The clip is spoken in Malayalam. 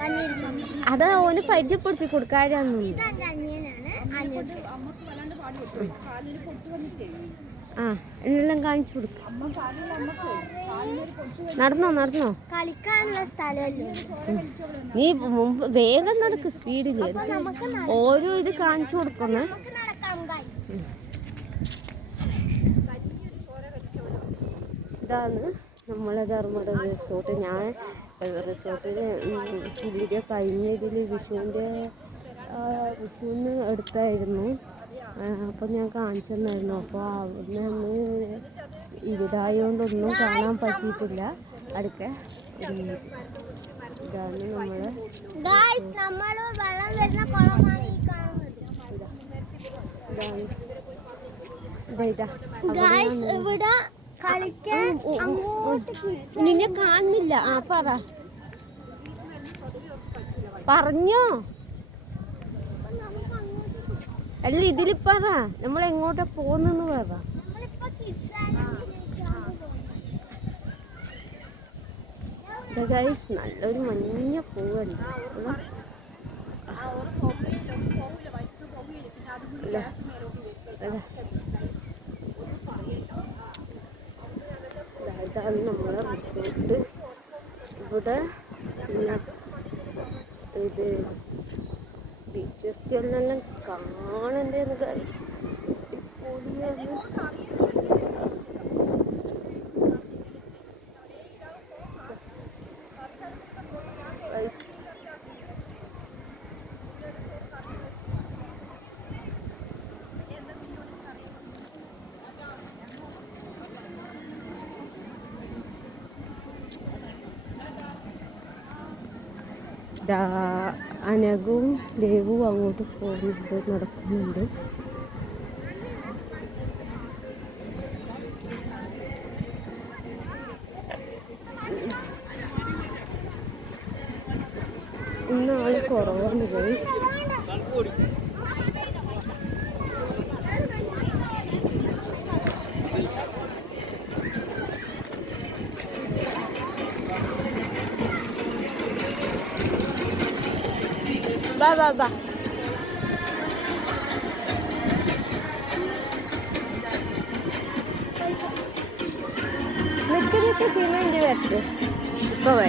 വന്നിരുന്നത് അത് ഓന് പരിചയപ്പെടുത്തി അനിയത് ആ എന്നെല്ലാം കാണിച്ചു കൊടുക്കും. നടന്നോ നടന്നോ? സ്ഥലമല്ലേ നീ മുമ്പ് വേഗം നടക്ക് സ്പീഡിൽ ഓരോ ഇത് കാണിച്ചു കൊടുക്കുന്ന. ഇതാണ് നമ്മളെ ധർമ്മട റിസോർട്ട്. ഞാൻ റിസോർട്ടിൽ വീഡിയോ കഴിഞ്ഞതിൽ വിഷുവിന്റെ വിഷുവിന് എടുത്തായിരുന്നു അപ്പം ഞാൻ കാണിച്ചു തന്നായിരുന്നു അപ്പോൾ അവിടെ നിന്ന് ഇരുടായോണ്ടൊന്നും കാണാൻ പറ്റിയിട്ടില്ല. അടുക്ക ഇതാണ് നമ്മളെ. ഇതാണ്. ഇതാ ഇതാ. ഇവിടെ നിന്നെ കാണുന്നില്ല. ആ പറ. പറഞ്ഞോ. അല്ല ഇതിൽ പറ. നമ്മൾ എങ്ങോട്ടാ പോകുന്നെന്ന് പറ. ഗൈസ് നല്ലൊരു മഞ്ഞ പൂവുണ്ട്. ഇല്ല. ഇതാ. ഇതാ, ഇതാണ് നമ്മളെ റിസോർട്ട്. ഇവിടെ ഇത് ബീച്ച് ഫെസ്റ്റിവലിനെല്ലാം കാണണ്ടേന്ന് ഗൈസ് പൊളിയാണ് ഗൈസ് ദാ അനഘവും ദേവും അങ്ങോട്ട് പോകുന്നുണ്ട് നടക്കുന്നുണ്ട്. ഇന്ന് ആൾ കുറവാണ് പോയി বাহ বাহ বাহ মিটকে দিচ্ছে সিমেন্ট দিয়ে বাবা